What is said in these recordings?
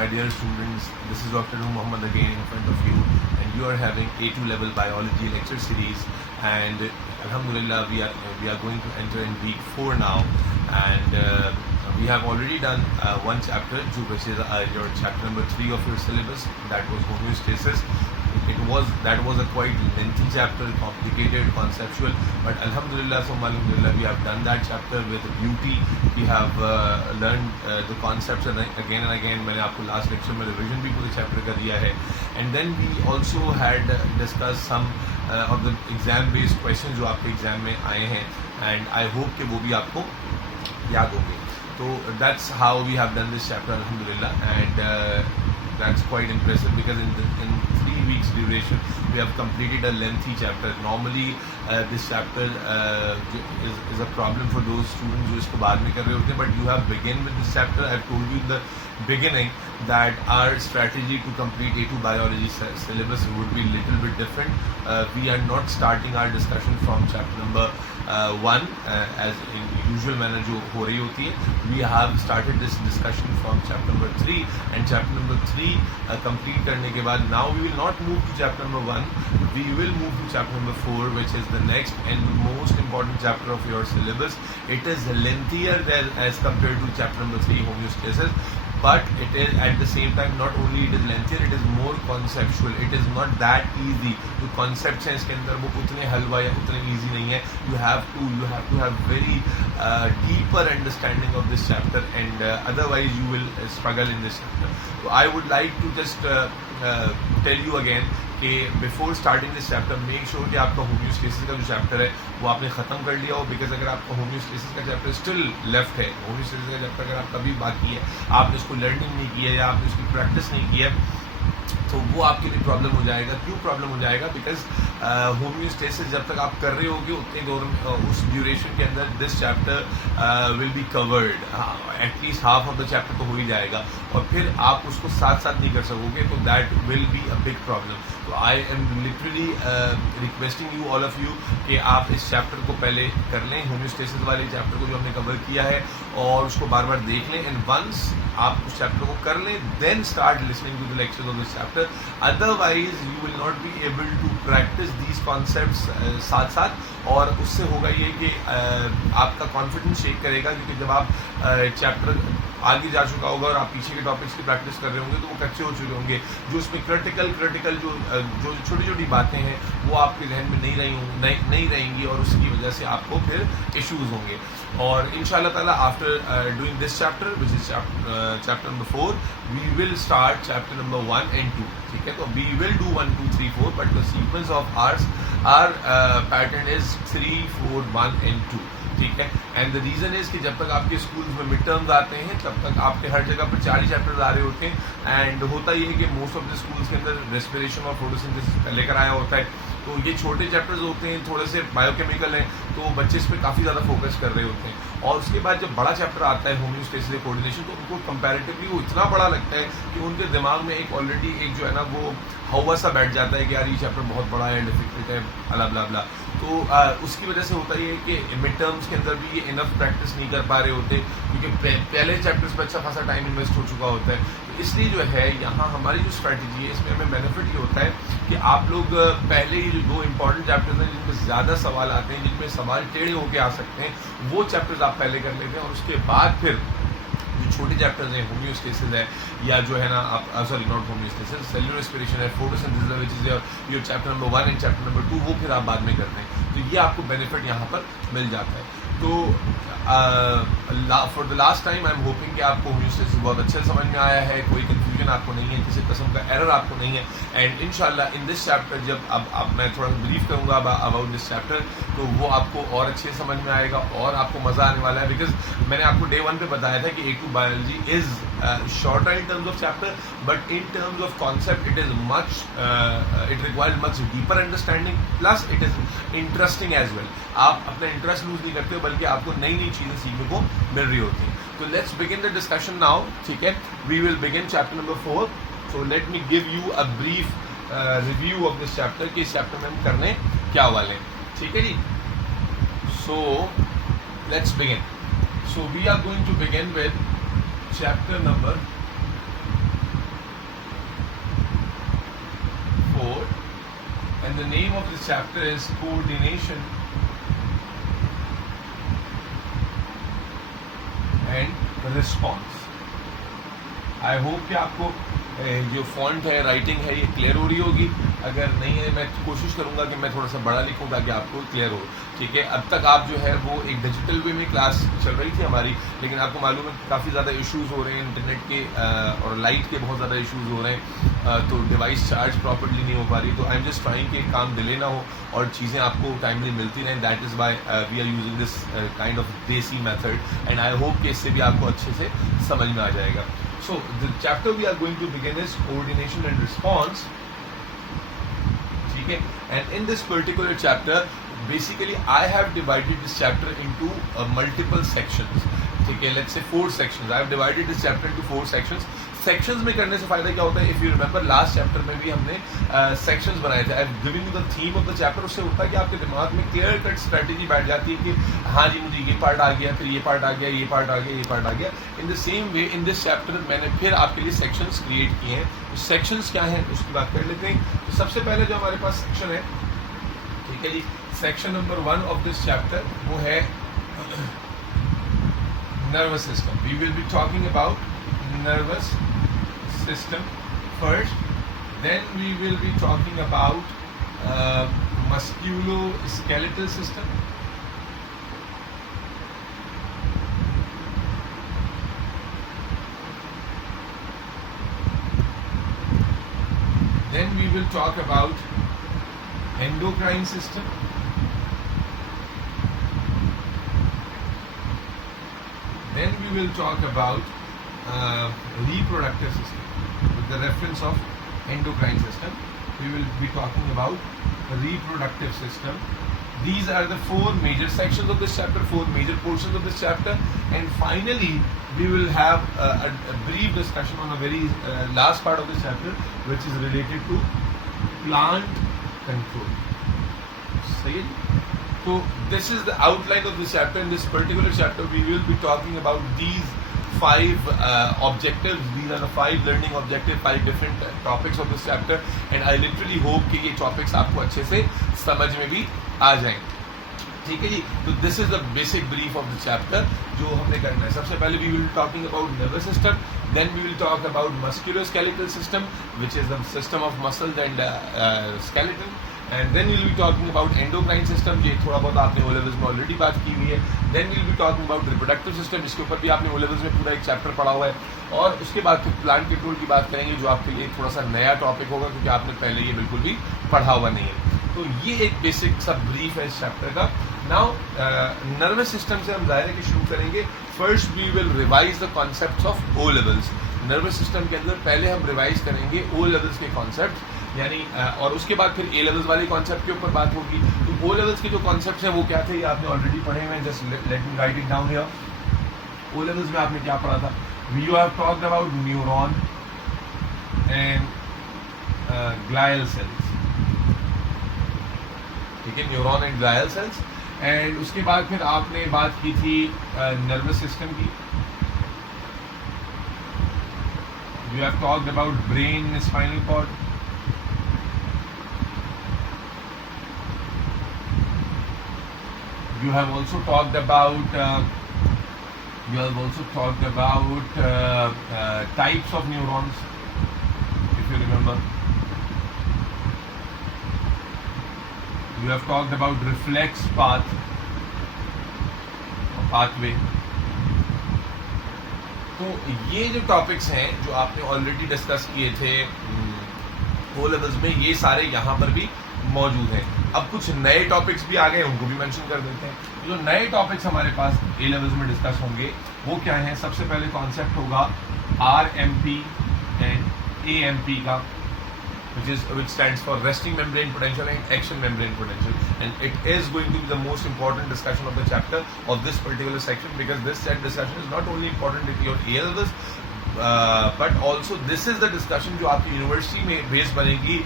My dear students, this is Dr. Noor Mohammed again in front of you, and you are having A2 level biology lecture series. And Alhamdulillah, we are going to enter in week 4 now, and we have already done one chapter, which is your chapter number 3 of your syllabus. That was homeostasis. That was a quite lengthy chapter, complicated, conceptual, but Alhamdulillah, we have done that chapter with beauty. We have learned the concepts again and again. मैंने आपको last lecture में revision भी पूरे chapter का दिया है, and then we also had discussed some of the exam based questions जो आपके exam में आए हैं, and I hope कि वो भी आपको याद होंगे. So that's how we have done this chapter, Alhamdulillah, and that's quite impressive because in 3 weeks duration we have completed a lengthy chapter. Normally this chapter is a problem for those students जो इसको बाद में कर रहे होते हैं, but you have begun with this chapter. I have told you in the beginning that our strategy to complete A2 biology syllabus would be little bit different. We are not starting our discussion from chapter number 1 as in usual manner जो हो रही होती है. We have started this discussion from chapter number 3, and chapter number 3 complete करने के बाद now we will not move to chapter number 1. We will move to chapter number 4, which is the next and most important chapter of your syllabus. It is lengthier than as compared to chapter number 3, homeostasis. But it is at the same time not only it is lengthier, it is more conceptual. It is not that easy. जो concepts हैं इसके अंदर वो उतने हलवा या उतने easy नहीं है. You have to have very deeper understanding of this chapter, and otherwise you will struggle in this chapter. So I would like to just tell you again कि before starting this chapter make sure कि आपका homeostasis का जो chapter है वो आपने ख़त्म कर लिया हो. बिकॉज अगर आपका होम्योस्टेसिस का चैप्टर स्टिल लेफ्ट है, होम्योस्टेसिस का चैप्टर अगर आपका भी बाकी है, आपने उसको लर्निंग नहीं किया या आपने उसकी प्रैक्टिस नहीं की है, तो वो आपके लिए प्रॉब्लम हो जाएगा. क्यों प्रॉब्लम हो जाएगा? बिकॉज होम्योस्टेसिस जब तक आप कर रहे होगे उतने दौर उस ड्यूरेशन के अंदर this chapter will be covered. At least half of the chapter तो हो ही जाएगा, और फिर आप उसको साथ साथ नहीं कर सकोगे, तो that will be a big problem. तो I am literally requesting you all of you कि आप इस चैप्टर को पहले कर लें, होम्योस्टेसिस वाले चैप्टर को जो हमने कवर किया है, और उसको बार बार देख लें. एंड वंस आप उस चैप्टर को कर लें, then start listening to the lectures of this chapter. Otherwise you will not be able to practise these concepts साथ साथ, और उससे होगा ये कि आपका कॉन्फिडेंस शेक करेगा, क्योंकि जब आप चैप्टर आगे जा चुका होगा और आप पीछे के टॉपिक्स की प्रैक्टिस कर रहे होंगे तो वो कच्चे हो चुके होंगे. जो उसमें क्रिटिकल जो छोटी छोटी बातें हैं वो आपके जहन में नहीं रहेंगी, और उसकी वजह से आपको फिर इश्यूज होंगे. और इंशाल्लाह ताला after doing this chapter which is chapter number 4, we will start chapter number 1 and 2. ठीक है, तो we will do 1 2 3 4, but the sequence of or pattern is 3 4 1 and 2. ठीक है, एंड द रीज़न इज़ कि जब तक आपके स्कूल्स में मिड टर्म्स आते हैं तब तक आपके हर जगह पर 40 चैप्टर्स आ रहे होते हैं. एंड होता ये है कि मोस्ट ऑफ द स्कूल्स के अंदर रेस्पिरेशन और फोटोसिंथेसिस पहले कराया होता है, तो ये छोटे चैप्टर्स होते हैं, थोड़े से बायोकेमिकल हैं, तो बच्चे इस पर काफ़ी ज़्यादा फोकस कर रहे होते हैं. और उसके बाद जब बड़ा चैप्टर आता है होम्योस्टेसिस कोऑर्डिनेशन, तो उनको कंपैरेटिवली वो इतना बड़ा लगता है कि उनके दिमाग में एक ऑलरेडी एक जो है ना वो हवा सा बैठ जाता है कि यार ये चैप्टर बहुत बड़ा है, डिफिकल्ट है, अला ब्ला ब्ला. तो उसकी वजह से होता ये है कि मिड टर्म्स के अंदर भी ये इनफ प्रैक्टिस नहीं कर पा रहे होते, क्योंकि पहले चैप्टर्स पर अच्छा खासा टाइम इन्वेस्ट हो चुका होता है. तो इसलिए जो है यहाँ हमारी जो स्ट्रैटेजी है इसमें हमें बेनिफिट ये होता है कि आप लोग पहले ही जो 2 इंपॉर्टेंट चैप्टर्स हैं जिनमें ज़्यादा सवाल आते हैं, जिनमें सवाल टेढ़े होके आ सकते हैं, वो चैप्टर्स आप पहले कर लेते हैं, और उसके बाद फिर जो छोटे चैप्टर्स हैं, होम्योस्टेसिस है, या जो है ना आप sorry not homeostasis, cellular respiration है, photosynthesis which is your chapter number 1 and chapter number 2, वो फिर आप बाद में करते हैं. तो ये आपको बेनिफिट यहाँ पर मिल जाता है. तो for the last time I am hoping कि आपको होम्योस्टेसिस बहुत अच्छे समझ में आया है, कोई कन्फ्यूजन आपको नहीं है, किसी किस्म का एरर आपको नहीं है. एंड इंशाल्लाह इन दिस चैप्टर जब अब मैं थोड़ा ब्रीफ करूँगा अबाउट दिस चैप्टर, तो वो आपको और अच्छे समझ में आएगा और आपको मज़ा आने वाला है. बिकॉज मैंने आपको डे 1 पे बताया था कि A2 biology is shorter in terms of chapter, but in terms of concept it is much it requires much deeper understanding, plus it is interesting as well. आप अपना इंटरेस्ट लूज नहीं करते हो, बल्कि आपको नई नई चीज़ें सीखने को मिल रही होती हैं. तो let's begin the discussion now. ठीक है, we will begin chapter number 4. So let me give you a brief review of this chapter कि इस चैप्टर में हम करने क्या वाले हैं. ठीक है जी, so let's begin. So we are going to begin with chapter number and the name of this chapter is coordination and response. I hope कि आपको जो फॉन्ट है, राइटिंग है, ये क्लियर हो रही होगी. अगर नहीं है मैं कोशिश करूंगा कि मैं थोड़ा सा बड़ा लिखूं ताकि आपको क्लियर हो. ठीक है, अब तक आप जो है वो एक डिजिटल वे में क्लास चल रही थी हमारी, लेकिन आपको मालूम है काफ़ी ज़्यादा इश्यूज़ हो रहे हैं इंटरनेट के और लाइट के बहुत ज़्यादा इश्यूज़ हो रहे हैं, तो डिवाइस चार्ज प्रॉपर्ली नहीं हो पा रही. तो आई एम जस्ट ट्राइंग कि काम डिले ना हो और चीज़ें आपको टाइमली मिलती रहें. That is why we are using this kind of desi method, and I hope कि इससे भी आपको अच्छे से समझ में आ जाएगा. So the chapter we are going to begin is coordination and response. ठीक है, and in this particular chapter, basically I have divided this chapter into multiple sections. ठीक है, let's say 4 sections. I have divided this chapter into 4 sections. Sections में करने से फायदा क्या होता है? If you remember last chapter में भी हमने सेक्शंस बनाए थे. I am giving you the theme of the chapter. उससे होता है कि आपके दिमाग में क्लियर कट स्ट्रेटेजी बैठ जाती है कि हाँ जी मुझे ये पार्ट आ गया, फिर ये पार्ट आ गया, ये पार्ट आ गया, ये पार्ट आ गया. In the same way in this chapter मैंने फिर आपके लिए सेक्शंस क्रिएट किए हैं. सेक्शंस क्या हैं उसकी बात कर लेते हैं. तो सबसे पहले जो हमारे पास सेक्शन है, ठीक है जी, section number 1 of this chapter वो है nervous system. We will be talking about nervous system first, then we will be talking about musculoskeletal system, then we will talk about endocrine system, then we will talk about reproductive system. With the reference of endocrine system, we will be talking about reproductive system. These are the 4 major sections of this chapter, 4 major portions of this chapter, and finally we will have a brief discussion on a very last part of this chapter, which is related to plant control. सही है? So this is the outline of this chapter. In this particular chapter, we will be talking about these 5 objectives. These are the 5 learning objectives, 5 different topics of this chapter, and I literally hope कि ये topics आपको अच्छे से समझ में भी आ जाएंगे. ठीक है जी. तो this is the basic brief of the chapter जो हमने करना है. सबसे पहले we will talking about nervous system, then we will talk about musculoskeletal system which is the system of muscles and skeleton, and then will be talking about endocrine system. ये थोड़ा बहुत आपने ओ लेवल्स में ऑलरेडी बात की हुई है. Then will be talking about reproductive system, जिसके ऊपर भी आपने ओ लेवल्स में पूरा एक चैप्टर पढ़ा हुआ है. और उसके बाद फिर प्लांट कंट्रोल की बात करेंगे जो आपके लिए थोड़ा सा नया टॉपिक होगा क्योंकि आपने पहले ये बिल्कुल भी पढ़ा हुआ नहीं है. तो ये एक बेसिक सा ब्रीफ है इस चैप्टर का. नाउ नर्वस सिस्टम से हम ज़ाहिर है शुरू करेंगे. First we will revise the concepts of O levels. Nervous system के अंदर पहले हम रिवाइज करेंगे ओ लेवल्स के कॉन्सेप्ट, यानी और उसके बाद फिर ए लेवल्स वाले कॉन्सेप्ट के ऊपर बात होगी. तो ओ लेवल्स के जो कॉन्सेप्ट्स हैं वो क्या थे, ये आपने ऑलरेडी पढ़े हुए हैं. Just let me write it down here. O levels में आपने क्या पढ़ा था? You have talked about neuron and glial cells. ठीक है, neuron and glial cells. And उसके बाद फिर आपने बात की थी नर्वस सिस्टम की. You have talked about brain, spinal cord. You have also talked about types of neurons, if you remember. You have talked about reflex pathway. तो ये जो टॉपिक्स हैं जो आपने ऑलरेडी डिस्कस किए थे ओ लेवल्स में, ये सारे यहाँ पर भी मौजूद हैं. अब कुछ नए टॉपिक्स भी आ गए, उनको भी मेंशन कर देते हैं. जो नए टॉपिक्स हमारे पास ए लेवल्स में डिस्कस होंगे वो क्या हैं? सबसे पहले कॉन्सेप्ट होगा RMP एंड AMP का, which stands for resting membrane potential and action membrane potential, and it is going to be the most important discussion of the chapter of this particular section, because this discussion is not only important with your A levels but also this is the discussion जो आपकी university में base बनेगी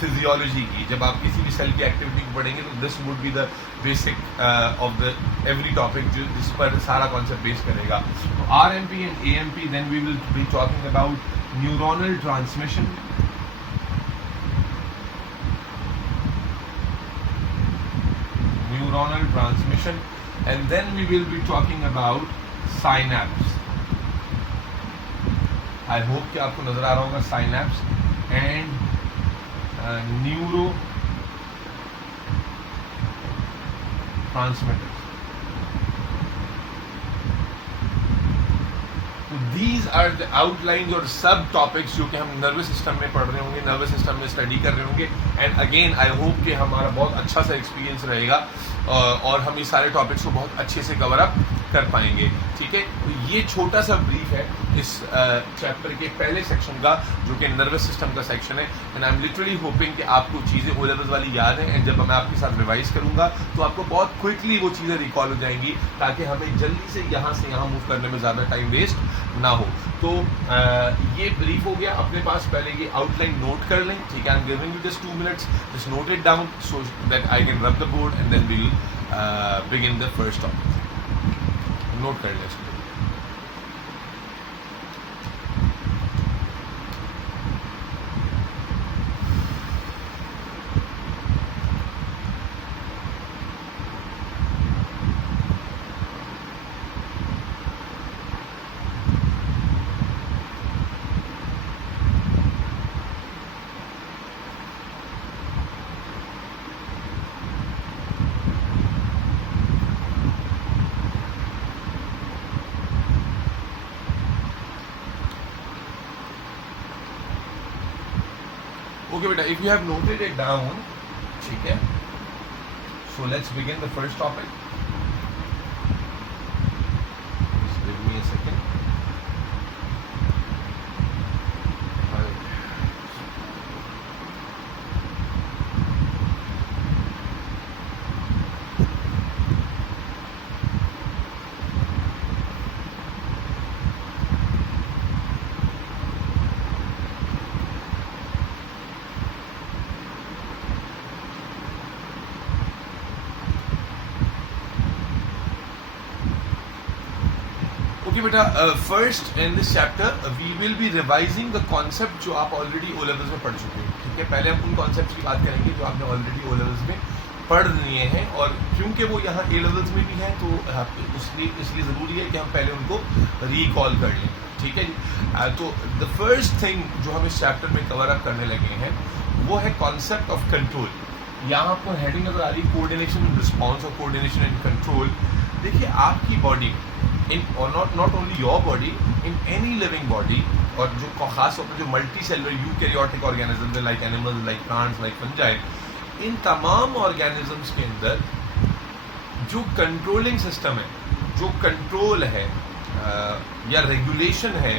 physiology की. जब आप किसी भी cell की एक्टिविटी को पढ़ेंगे तो this would be the basic of the every topic जो जिस पर सारा कॉन्सेप्ट बेस करेगा. तो RMP and AMP, then we will be talking about neuronal transmission, transmission, and then we will be talking about synapse. I hope कि आपको नजर आ रहा होगा synapse and neurotransmitters. These are the outlines और सब topics जो कि हम नर्वस सिस्टम में पढ़ रहे होंगे, नर्वस सिस्टम में स्टडी कर रहे होंगे. एंड अगेन आई होप कि हमारा बहुत अच्छा सा एक्सपीरियंस रहेगा और हम इस सारे टॉपिक्स को बहुत अच्छे से कवर अप कर पाएंगे. ठीक है, तो ये छोटा सा ब्रीफ है इस चैप्टर के पहले सेक्शन का जो कि नर्वस सिस्टम का सेक्शन है. And I am literally hopping कि आपको चीज़ें ओ लेवल्स वाली याद हैं, एंड जब मैं आपके साथ रिवाइज करूंगा तो आपको बहुत क्विकली वो चीज़ें रिकॉल हो जाएंगी ताकि हमें जल्दी से यहाँ मूव करने में ज़्यादा टाइम वेस्ट ना हो. तो ये ब्रीफ हो गया. अपने पास पहले ये आउटलाइन नोट कर लें. ठीक है, I am giving you just 2 minutes, just note it down so that I can rub the board and then we'll begin the first topic. Note कर लें इसको. Okay, beta, if you have noted it down, ठीक है, so let's begin the first topic. Just give me a second. Okay, बेटा, first in this chapter we will be revising the concept जो आप already O levels में पढ़ चुके हैं. ठीक है, पहले हम उन concepts की बात करेंगे जो आपने already O levels में पढ़ लिए हैं, और क्योंकि वो यहाँ A levels में भी हैं तो इसलिए ज़रूरी है कि हम पहले उनको recall कर लें. ठीक है जी. तो the first thing जो हम इस chapter में cover up करने लगे हैं वो है concept of control. यहाँ आपको heading नजर आ रही coordination and response और coordination and control. देखिए, आपकी body or not only your body, in any living body, और जो खास तौर पर जो multi cellular eukaryotic organism like animals, like plants, like fungi, इन तमाम ऑर्गेनिजम्स के अंदर जो कंट्रोलिंग सिस्टम है, जो कंट्रोल है या रेगुलेशन है,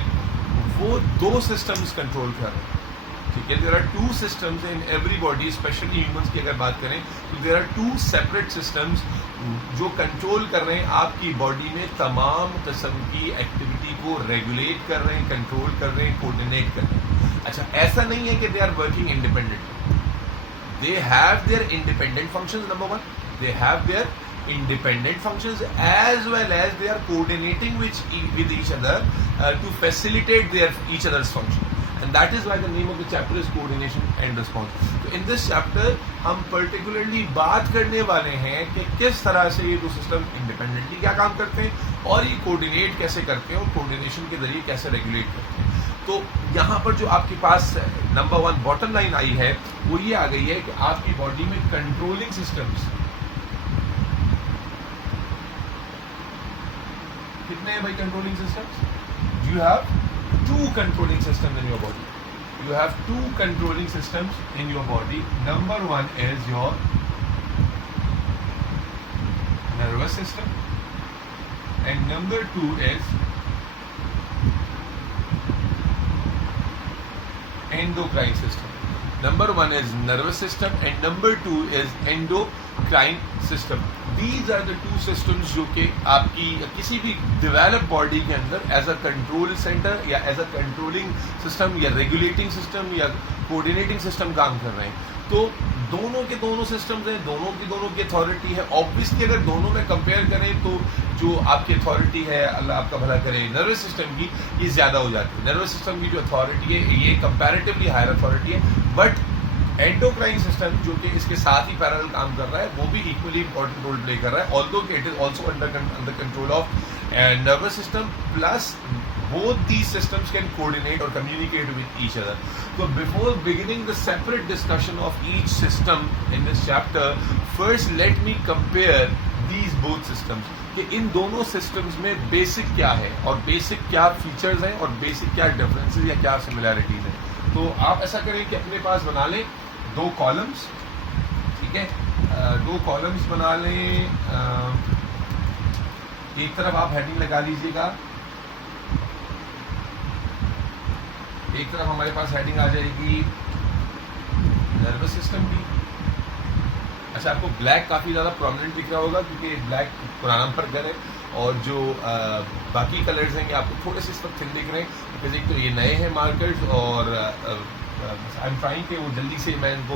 वो 2 सिस्टम्स कंट्रोल कर रहे हैं. ठीक है, there are 2 systems in every body, specially humans की अगर बात करें तो देयर आर 2 सेपरेट सिस्टम्स जो कंट्रोल कर रहे हैं आपकी बॉडी में तमाम किस्म की एक्टिविटी को रेगुलेट कर रहे हैं, कंट्रोल कर रहे हैं, कोऑर्डिनेट कर रहे हैं. अच्छा, ऐसा नहीं है कि they are working independently. They have their independent functions. Number 1, they have their independent functions as well as they are coordinating with each other to facilitate their each other's function, and that is why the name of the chapter is coordination and response. So in this chapter हम particularly बात करने वाले हैं कि किस तरह से ये 2 सिस्टम इंडिपेंडेंटली क्या काम करते हैं और ये कोऑर्डिनेट कैसे करते हैं और कोऑर्डिनेशन के जरिए कैसे रेगुलेट करते हैं. तो यहाँ पर जो आपके पास नंबर 1 बॉटम लाइन आई है वो ये आ गई है कि आपकी बॉडी में कंट्रोलिंग सिस्टम्स कितने हैं भाई? Controlling systems, you have 2 controlling systems in your body. You have 2 controlling systems in your body. Number 1 is your nervous system, and number 2 is endocrine system. Number 1 is nervous system and number 2 is endocrine system. These are the 2 systems जो कि आपकी किसी भी developed body के अंदर as a control center या as a controlling system या regulating system या coordinating system काम कर रहे हैं. तो दोनों के दोनों सिस्टम्स हैं, दोनों की अथॉरिटी है. ऑब्वियसली अगर दोनों में कंपेयर करें तो जो आपकी अथॉरिटी है, अल्लाह आपका भला करे, नर्वस सिस्टम की ये ज़्यादा हो जाती है. नर्वस सिस्टम की जो अथॉरिटी है ये कंपैरेटिवली हायर अथॉरिटी है, बट एंडोक्राइन सिस्टम जो कि इसके साथ ही पैरेलल काम कर रहा है, वो भी इक्वली इंपॉर्टेंट रोल प्ले कर रहा है, although it is also under control of nervous system, plus both these systems can coordinate or communicate with each other. So before beginning the separate discussion of each system in this chapter, first let me compare these both systems कि इन दोनों systems में basic क्या है और basic क्या features हैं और basic क्या differences या क्या similarities हैं. तो आप ऐसा करें कि अपने पास बना लें दो columns, ठीक है, दो columns बना लें. एक तरफ आप heading लगा लीजिएगा, एक तरफ हमारे पास हेडिंग आ जाएगी नर्वस सिस्टम की. अच्छा, आपको ब्लैक काफ़ी ज़्यादा प्रोमिनेंट दिख रहा होगा क्योंकि ब्लैक पुराना मार्कर है और जो बाकी कलर्स हैं आपको थोड़े से इस वक्त थिन दिख रहे हैं बिकॉज एक तो ये नए हैं मार्कर्स और आई एम ट्राइंग कि वो जल्दी से मैं इनको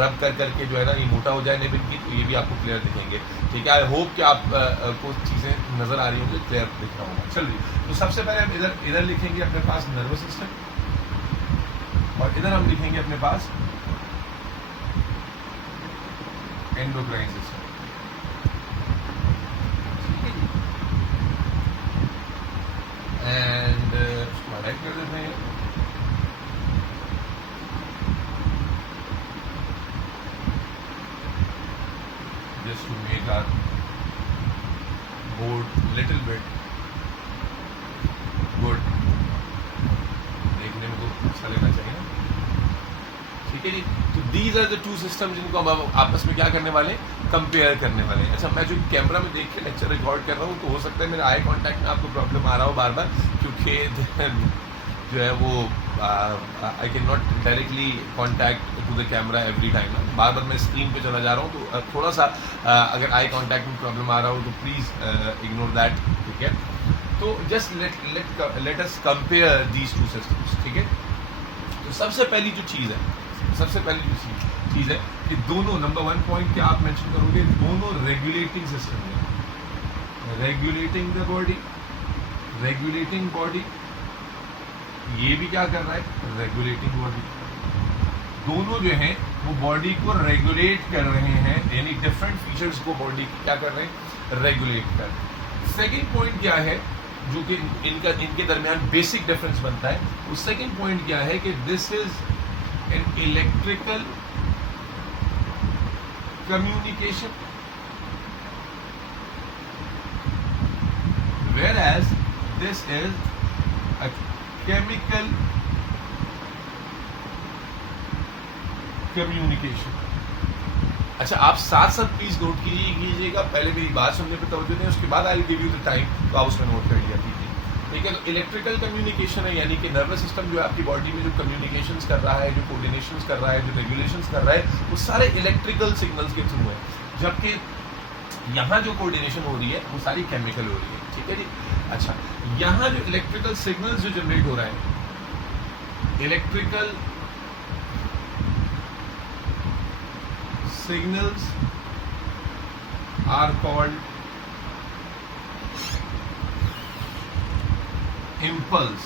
रब कर करके जो है ना ये मोटा हो जाए नहीं की, तो ये भी आपको क्लियर दिखेंगे. ठीक है, आई होप कि आप को चीज़ें नज़र आ रही होंगी, क्लियर दिख रहा होगा. चलिए, तो सबसे पहले हम इधर लिखेंगे अपने पास नर्वस सिस्टम और इधर हम लिखेंगे अपने पास एंडोक्राइन सिस्टम. एंड उसको हाईलाइट कर देते हैं. Just to make our board little bit good, देखने में तो अच्छा लगना चाहिए. ठीक है जी, तो these are the two system जिनको हम आपस में क्या करने वाले, कंपेयर करने वाले. अच्छा, मैं जो कैमरा में देख के लेक्चर रिकॉर्ड कर रहा हूँ तो हो सकता है मेरे आई कांटेक्ट में आपको प्रॉब्लम आ रहा हो बार बार, क्योंकि जो है वो I can not directly contact to the camera every time. बार बार मैं स्क्रीन पे चला जा रहा हूँ, तो थोड़ा सा अगर आई कांटेक्ट में प्रॉब्लम आ रहा हो तो प्लीज़ इग्नोर दैट. ठीक है, तो just let us compare these two systems. ठीक है, तो सबसे पहली जो चीज़ है कि दोनों, नंबर 1 पॉइंट क्या आप मेंशन करोगे, दोनों रेगुलेटिंग सिस्टम है. Regulating the body, regulating body, ये भी क्या कर रहा है, रेगुलेटिंग बॉडी. दोनों जो हैं वो बॉडी को रेगुलेट कर रहे हैं, यानी डिफरेंट फीचर्स को बॉडी की क्या कर रहे हैं, रेगुलेट कर रहे हैं. सेकेंड पॉइंट क्या है जो कि इनके दरमियान बेसिक डिफरेंस बनता है, वो सेकेंड पॉइंट क्या है कि this is an electrical communication, whereas this is a chemical communication. अच्छा, आप साथ साथ प्लीज नोट कीजिएगा, पहले मेरी बात सुनने पर तवज्जो दें, उसके बाद I will give you the time, तो आप उसमें नोट कर लिया कीजिए. ठीक है, तो इलेक्ट्रिकल कम्युनिकेशन है, यानी कि नर्वस सिस्टम जो है आपकी बॉडी में जो कम्युनिकेशंस कर रहा है, जो कोऑर्डिनेशंस कर रहा है, जो रेगुलेशंस कर रहा है, वो सारे इलेक्ट्रिकल सिग्नल्स के थ्रू है. जबकि यहाँ जो कोऑर्डिनेशन हो रही है वो सारी केमिकल हो रही है. ठीक है जी. अच्छा, यहाँ जो इलेक्ट्रिकल सिग्नल्स जो जनरेट हो रहा है, electrical signals are called impulse.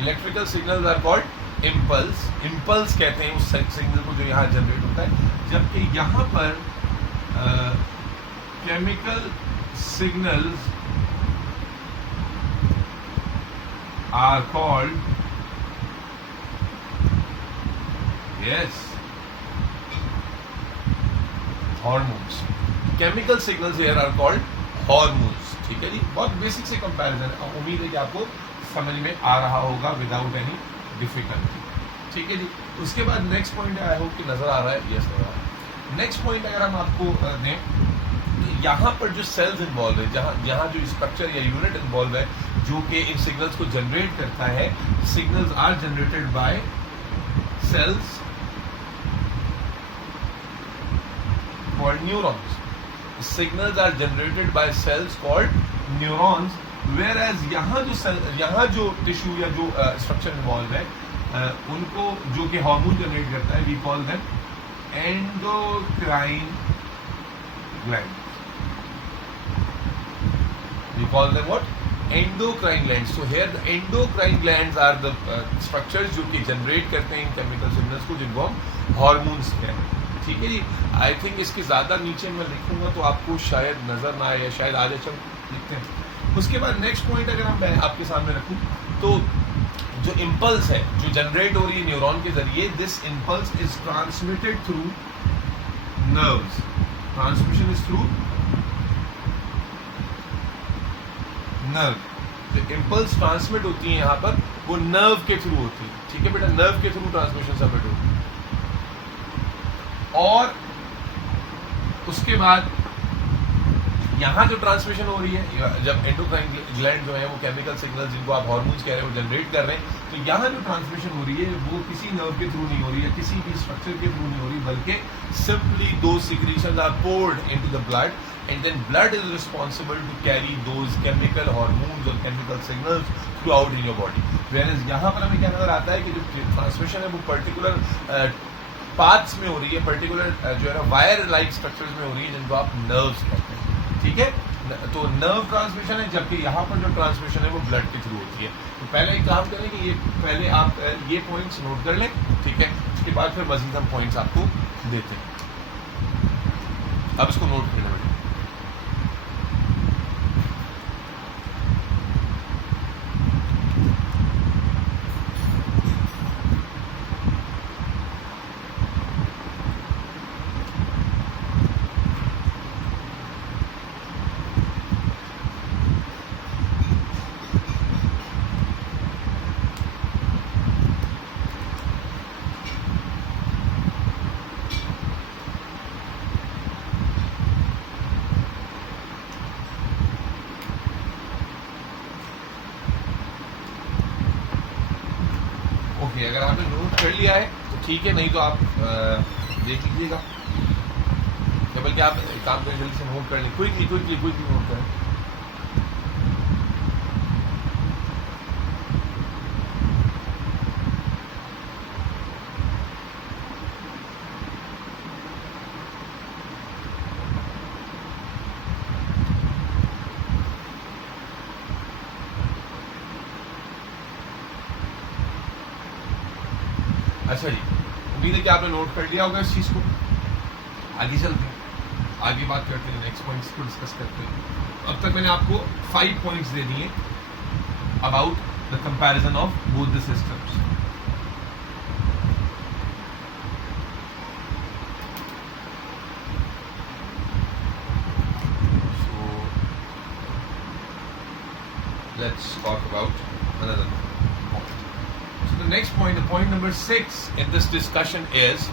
Electrical signals are called impulse. Impulse कहते हैं उस सिग्नल को जो यहाँ जनरेट होता है, जबकि यहाँ पर chemical signals are called, yes, hormones. Chemical signals here are called hormones. ठीक है जी, बहुत बेसिक से कंपैरिजन है, उम्मीद है कि आपको समझ में आ रहा होगा विदाउट एनी डिफिकल्टी. ठीक है जी. उसके बाद नेक्स्ट पॉइंट है, आई होप कि नजर आ रहा है, यस नजर आ रहा है. नेक्स्ट पॉइंट अगर हम आपको दें, यहाँ पर जो सेल्स इन्वॉल्व है, यहाँ जो स्ट्रक्चर या यूनिट इन्वॉल्व है जो कि इन सिग्नल्स को जनरेट करता है, signals are generated by cells called neurons. Signals are generated by cells called neurons, whereas यहाँ जो टिश्यू या जो स्ट्रक्चर इन्वॉल्व है, उनको जो कि हार्मोन जनरेट करता है, we call them endocrine glands. We call them what? Endocrine glands. So here the endocrine glands are the structures जो कि जनरेट करते हैं इन केमिकल सिग्नल्स को, जिनको हम हॉर्मोन्स कहते हैं. ठीक है जी. आई थिंक इसके ज़्यादा नीचे मैं लिखूंगा तो आपको शायद नज़र ना आए, या शायद आ जाए. चल लिखते हैं. उसके बाद नेक्स्ट पॉइंट अगर हम मैं आपके सामने रखूँ तो जो इम्पल्स है जो जनरेट हो रही है न्यूरॉन के जरिए, this impulse is transmitted through nerves. Transmission is through nerve. जो इम्पल्स ट्रांसमिट होती है यहाँ पर वो नर्व के थ्रू होती है. ठीक है बेटा, नर्व के थ्रू ट्रांसमिशन सबमिट होती है. और उसके बाद यहाँ जो ट्रांसमिशन हो रही है, जब एंडोक्राइन ग्लैंड जो है वो केमिकल सिग्नल जिनको आप हार्मोन्स कह रहे हैं वो जनरेट कर रहे हैं, तो यहाँ जो ट्रांसमिशन हो रही है वो किसी नर्व के थ्रू नहीं हो रही है, किसी भी स्ट्रक्चर के थ्रू नहीं हो रही, बल्कि सिंपली दो secretions are poured into the blood, and then blood is responsible to carry those chemical hormones or chemical signals throughout in your body. Whereas यहाँ पर हमें क्या नजर आता है कि जो ट्रांसमिशन है वो पर्टिकुलर पाथ्स में हो रही है, पर्टिकुलर जो है ना वायर लाइक स्ट्रक्चर्स में हो रही है, जिनको आप नर्व्स कहते हैं. ठीक है, तो नर्व ट्रांसमिशन है, जबकि यहाँ पर जो ट्रांसमिशन है वो ब्लड के थ्रू होती है. तो पहले एक काम करें कि ये पहले आप ये पॉइंट्स नोट कर लें. ठीक है, उसके बाद फिर मजीद हम पॉइंट्स आपको देते हैं. अब इसको नोट कर लें. अगर आपने नोट कर लिया है तो ठीक है, नहीं तो आप देख लीजिएगा, या बल्कि आप काम करें जल्दी से नोट कर लें. क्विकली नोट करें. अच्छा जी, उम्मीद है कि आपने नोट कर लिया होगा इस चीज़ को. आगे चलते हैं, आगे बात करते हैं, नेक्स्ट पॉइंट्स को डिस्कस करते हैं. अब तक मैंने आपको 5 पॉइंट्स दे दिए about the comparison of both the systems. So let's talk about another. The next point, the point number 6 in this discussion is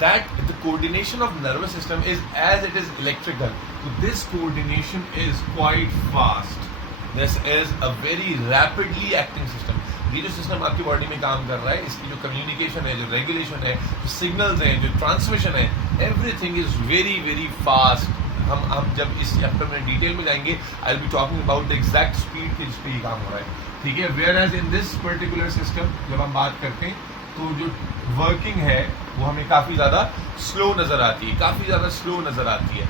that the coordination of nervous system is as it is electrical. So this coordination is quite fast. This is a very rapidly acting system. ये जो system आपकी body में काम कर रहा है, इसकी जो कम्युनिकेशन है, जो रेगुलेशन है, जो सिग्नल्स हैं, जो ट्रांसमिशन है, everything is very very fast. हम जब इस चैप्टर में डिटेल में जाएंगे, I will be talking about the exact speed के जिस पे ये काम हो रहा है. ठीक है, whereas in this particular system जब हम बात करते हैं तो जो वर्किंग है वो हमें काफ़ी ज़्यादा स्लो नज़र आती है, काफ़ी ज़्यादा स्लो नज़र आती है.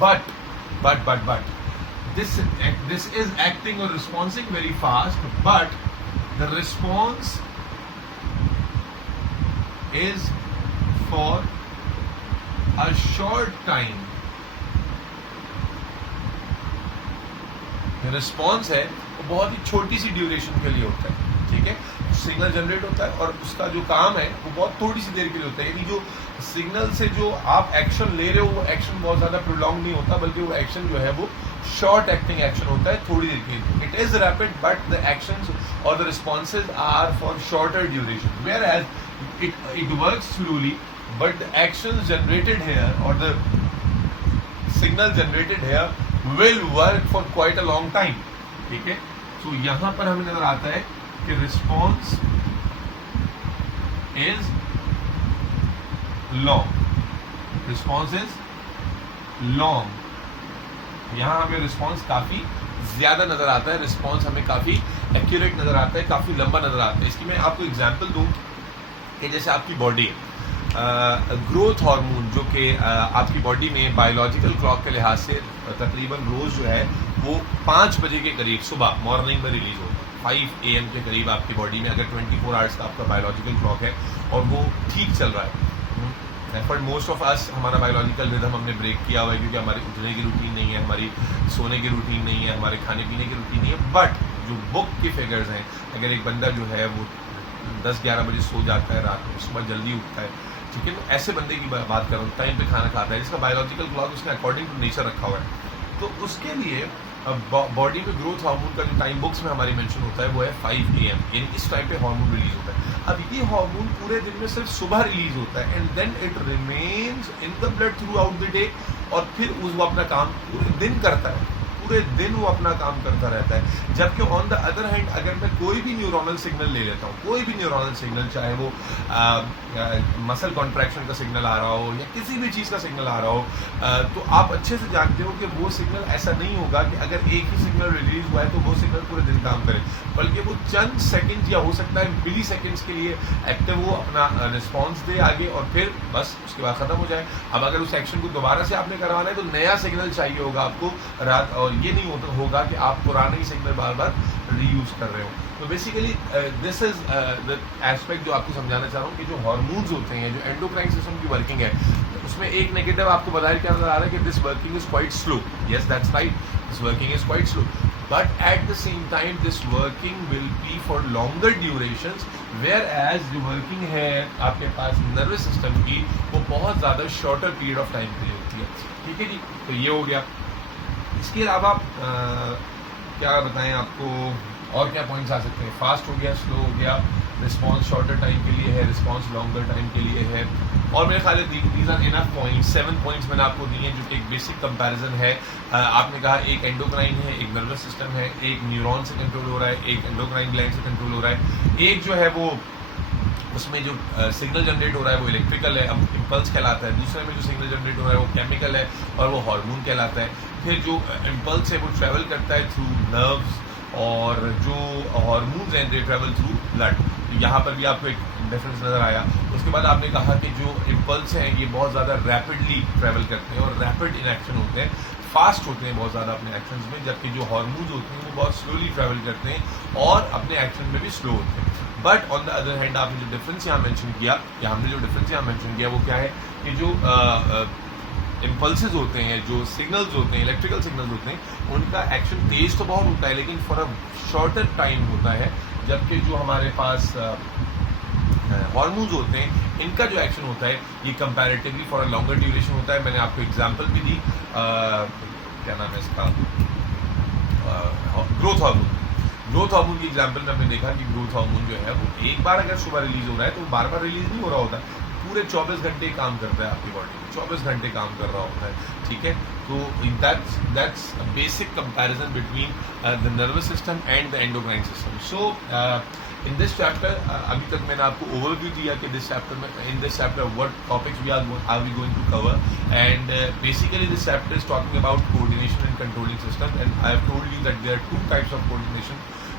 बट दिस इज एक्टिंग और responsing very fast, but the response is for a short time. Response है वो बहुत ही छोटी सी ड्यूरेशन के लिए होता है. ठीक है, सिग्नल जनरेट होता है और उसका जो काम है वो बहुत थोड़ी सी देर के लिए होता है. यानी जो सिग्नल से जो आप एक्शन ले रहे हो वो एक्शन बहुत ज़्यादा प्रोलॉन्ग नहीं होता, बल्कि वो एक्शन जो है वो शॉर्ट एक्टिंग एक्शन होता है, थोड़ी देर के लिए. It is rapid but the actions और the responses are for shorter duration, whereas it works slowly but the actions generated here और the signal generated here will work for quite a long time. ठीक है, तो यहाँ पर हमें नजर आता है कि response is long. Response is long. यहाँ हमें रिस्पॉन्स काफी ज्यादा नजर आता है, रिस्पॉन्स हमें काफी एक्यूरेट नजर आता है, काफी लंबा नजर आता है. इसकी मैं आपको एग्जांपल दूं कि जैसे आपकी बॉडी ग्रोथ हार्मोन जो कि आपकी बॉडी में बायोलॉजिकल क्लॉक के लिहाज से तकरीबन रोज जो है वो 5 बजे के करीब सुबह मॉर्निंग में रिलीज होता है। 5 AM के करीब आपकी बॉडी में अगर 24 आवर्स का आपका बायोलॉजिकल क्लॉक है और वो ठीक चल रहा है, बट मोस्ट ऑफ अस हमारा बायोलॉजिकल रिदम हमने ब्रेक किया हुआ है, क्योंकि हमारी उठने की रूटीन नहीं है, हमारी सोने की रूटीन नहीं है, हमारे खाने पीने की रूटीन नहीं है। बट जो बुक के फिगर्स हैं, अगर एक बंदा जो है वो 10-11 बजे सो जाता है रात में, सुबह जल्दी उठता है, ठीक है, तो ऐसे बंदे की बात कर रहा हूँ, टाइम पे खाना खाता है, जिसका बायोलॉजिकल क्लॉक उसने अकॉर्डिंग टू नेचर रखा हुआ है, तो उसके लिए बॉडी में ग्रोथ हार्मोन का जो टाइम बुक्स में हमारी मेंशन होता है वो है 5 AM, यानी इस टाइम पे हार्मोन रिलीज होता है। अब ये हार्मोन पूरे दिन में सिर्फ सुबह रिलीज होता है and then it remains in the blood throughout the day, और फिर वो अपना काम पूरे दिन करता है, पूरे दिन वो अपना काम करता रहता है। जबकि ऑन द अदर हैंड अगर मैं कोई भी न्यूरोनल सिग्नल ले लेता हूँ, कोई भी न्यूरोनल सिग्नल, चाहे वो मसल कॉन्ट्रैक्शन का सिग्नल आ रहा हो या किसी भी चीज़ का सिग्नल आ रहा हो, तो आप अच्छे से जानते हो कि वो सिग्नल ऐसा नहीं होगा कि अगर एक ही सिग्नल रिलीज हुआ है तो वो सिग्नल पूरे दिन काम करे, बल्कि वो चंद सेकंड्स या हो सकता है मिली सेकंड्स के लिए एक्टिव वो अपना रिस्पॉन्स दे आगे और फिर बस उसके बाद ख़त्म हो जाए। अब अगर उस एक्शन को दोबारा से आपने करवाना है तो नया सिग्नल चाहिए होगा आपको रात, और ये नहीं होगा कि आप पुराने ही सिग्नल बार बार रीयूज कर रहे हो। तो basically this is the aspect जो आपको समझाना चाह रहा हूँ कि जो हार्मोन्स होते हैं, जो एंडोक्राइन सिस्टम की वर्किंग है, उसमें एक नेगेटिव आपको बताया क्या नजर आ रहा है कि this working is quite slow. Yes, that's right, this working is quite slow, but at the same time this working will be for longer durations, whereas जो वर्किंग है आपके पास नर्वस सिस्टम की, वो बहुत ज़्यादा शॉर्टर पीरियड ऑफ टाइम के लिए होती है। ठीक है जी, तो ये हो गया। इसके अलावा क्या बताएं आपको, और क्या पॉइंट्स आ सकते हैं? फास्ट हो गया, स्लो हो गया, रिस्पॉन्स शॉर्टर टाइम के लिए है, रिस्पॉन्स लॉन्गर टाइम के लिए है, और मेरे ख्याल these are enough points. 7 points मैंने आपको दिए हैं जो कि एक बेसिक कंपैरिजन है। आपने कहा एक एंडोक्राइन है, एक नर्वस सिस्टम है, एक न्यूरॉन से कंट्रोल हो रहा है, एक एंडोक्राइन ग्लैंड से कंट्रोल हो रहा है, एक जो है वो उसमें जो सिग्नल जनरेट हो रहा है वो इलेक्ट्रिकल है, अब इम्पल्स कहलाता है, दूसरे में जो सिग्नल जनरेट हो रहा है वो केमिकल है और वो हार्मोन कहलाता है। फिर जो इम्पल्स है वो ट्रैवल करता है थ्रू नर्व्स, और जो हार्मोन्स हैं दे ट्रैवल थ्रू ब्लड। यहाँ पर भी आपको एक डिफरेंस नज़र आया। उसके बाद आपने कहा कि जो इम्पल्स हैं ये बहुत ज़्यादा रैपिडली ट्रैवल करते हैं और रैपिड इन एक्शन होते हैं, फास्ट होते हैं बहुत ज़्यादा अपने एक्शंस में, जबकि जो हार्मोन्स होते हैं वो बहुत स्लोली ट्रैवल करते हैं और अपने एक्शन में भी स्लो होते हैं। But on the other hand आपने जो डिफरेंस यहाँ मेंशन किया, या हमने जो डिफरेंस यहाँ मेंशन किया, वो क्या है कि जो इम्पल्सेस होते हैं, जो सिग्नल्स होते हैं, इलेक्ट्रिकल सिग्नल्स होते हैं, उनका एक्शन तेज तो बहुत होता है लेकिन फॉर अ शॉर्टर टाइम होता है, जबकि जो हमारे पास हार्मोन्स होते हैं इनका जो एक्शन होता है ये comparatively for a longer duration होता है। मैंने आपको एग्जांपल भी दी, क्या नाम है इसका, ग्रोथ हार्मोन। ग्रोथ हार्मोन की एग्जांपल में हमने देखा कि ग्रोथ हार्मोन जो है वो एक बार अगर सुबह रिलीज हो रहा है तो बार बार रिलीज नहीं हो रहा होता, पूरे 24 घंटे काम करता है आपकी बॉडी में, 24 घंटे काम कर रहा होता है। ठीक है, तो that's a basic comparison between the nervous system and the endocrine system. So in this chapter अभी तक मैंने आपको ओवरव्यू दिया कि दिस चैप्टर में, in this chapter what topics we are we going to cover, and basically this chapter is talking about coordination and controlling system, and I have told you that there are 2 types of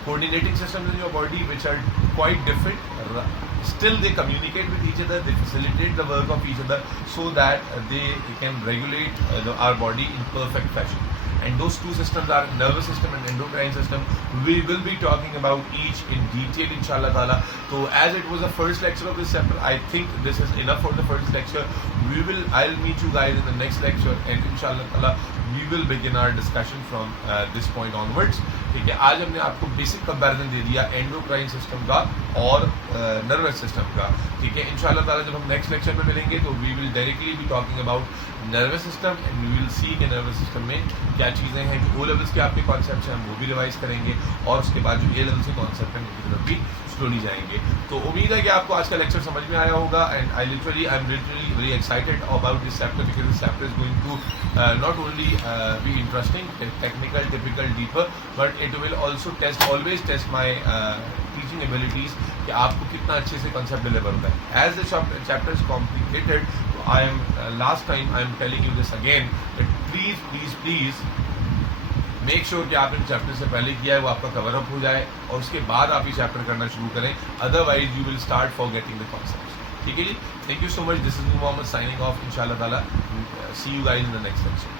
coordinating systems in your body which are quite different. Still they communicate with each other, they facilitate the work of each other so that they can regulate our body in perfect fashion. And those 2 systems are nervous system and endocrine system. We will be talking about each in detail inshallah ta'ala. So as it was the first lecture of this chapter, I think this is enough for the first lecture. I'll meet you guys in the next lecture, and inshallah ta'ala we will begin our discussion from this point onwards. ठीक है, आज हमने आपको basic comparison दे दिया endocrine system का और nervous system का। ठीक है, इंशाल्लाह ताला जब हम नेक्स्ट लेक्चर में मिलेंगे तो we will directly be talking about nervous system, and we will see कि नर्वस सिस्टम में क्या चीज़ें हैं, जो ओ लेवल्स के आपके कॉन्सेप्ट हैं हम वो भी रिवाइज करेंगे, और उसके बाद जो ए लेवल के कॉन्सेप्ट हैं उनकी तरफ भी स्लोली जाएंगे। तो उम्मीद है कि आपको आज का लेक्चर समझ में आया होगा, and I am literally very excited about this chapter because this chapter is going to not only be interesting, technical, typical, deeper, but it will also always test my teaching abilities कि आपको कितना अच्छे से concept deliver होता है। As the chapter is complicated, I am last time I am telling you this again that please make sure कि आपने chapter से पहले किया है वो आपका कवर अप हो जाए, और उसके बाद आप ये चैप्टर करना शुरू करें, otherwise you will start forgetting the concepts. ठीक है जी, thank you so much, this is Mohammad signing off, इंशाल्लाह ताला see you guys in the next lecture.